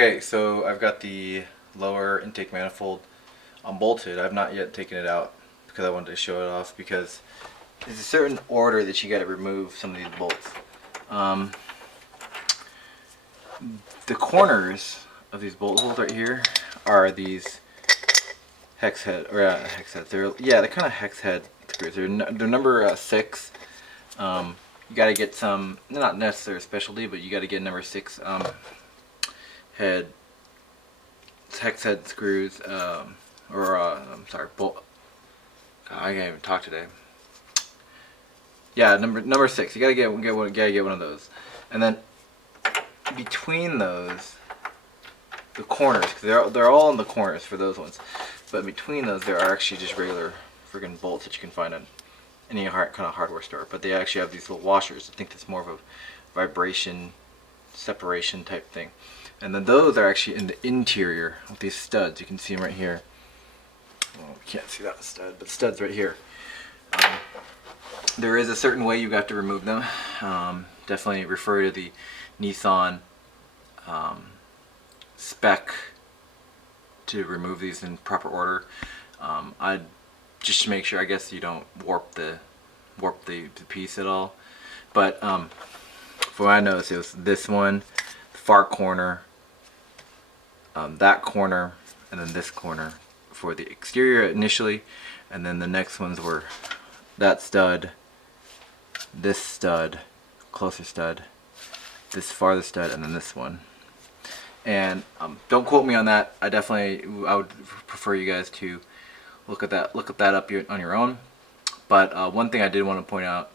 Okay, so I've got the lower intake manifold unbolted. I've not yet taken it out because I wanted to show it off, because there's a certain order that you got to remove some of these bolts. The corners of these bolt holes right here are these hex head, or hex heads. They're kind of hex head screws. They're number 6. You got to get some, not necessarily specialty, but you got to get number 6 head hex head screws, I'm sorry, bolt. I can't even talk today. Yeah, number 6. You gotta get one of those, and then between those, the corners, because they're all in the corners for those ones, but between those there are actually just regular friggin' bolts that you can find at any kind of hardware store. But they actually have these little washers. I think that's more of a vibration separation type thing. And then those are actually in the interior with these studs. You can see them right here. Well, we can't see that stud, but studs right here. There is a certain way you got to remove them. Definitely refer to the Nissan spec to remove these in proper order. I'd just make sure, I guess, you don't warp the piece at all. But from what I noticed, it was this one, the far corner, that corner, and then this corner for the exterior initially, and then the next ones were that stud, this stud, closer stud, this farther stud, and then this one. And don't quote me on that. I would prefer you guys to look at that up on your own. But one thing I did want to point out,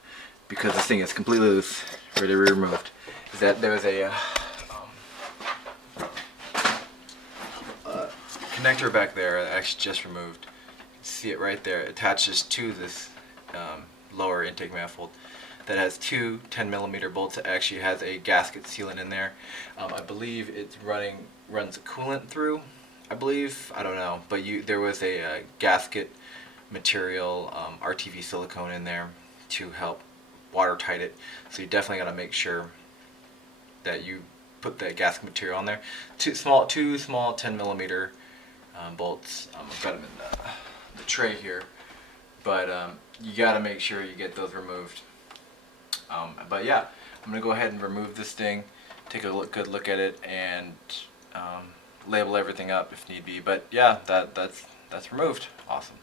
because this thing is completely loose, ready to be removed, is that there was a connector back there that I actually just removed. You can see it right there. It attaches to this lower intake manifold that has two 10mm bolts. It actually has a gasket sealant in there. I believe it runs coolant through. I don't know, but there was a gasket material, RTV silicone in there to help watertight it. So you definitely got to make sure that you put the gasket material on there. Two small 10mm bolts. I've got them in the tray here, but you got to make sure you get those removed. But yeah, I'm gonna go ahead and remove this thing, take a good look at it, and label everything up if need be. But yeah, that's removed. Awesome.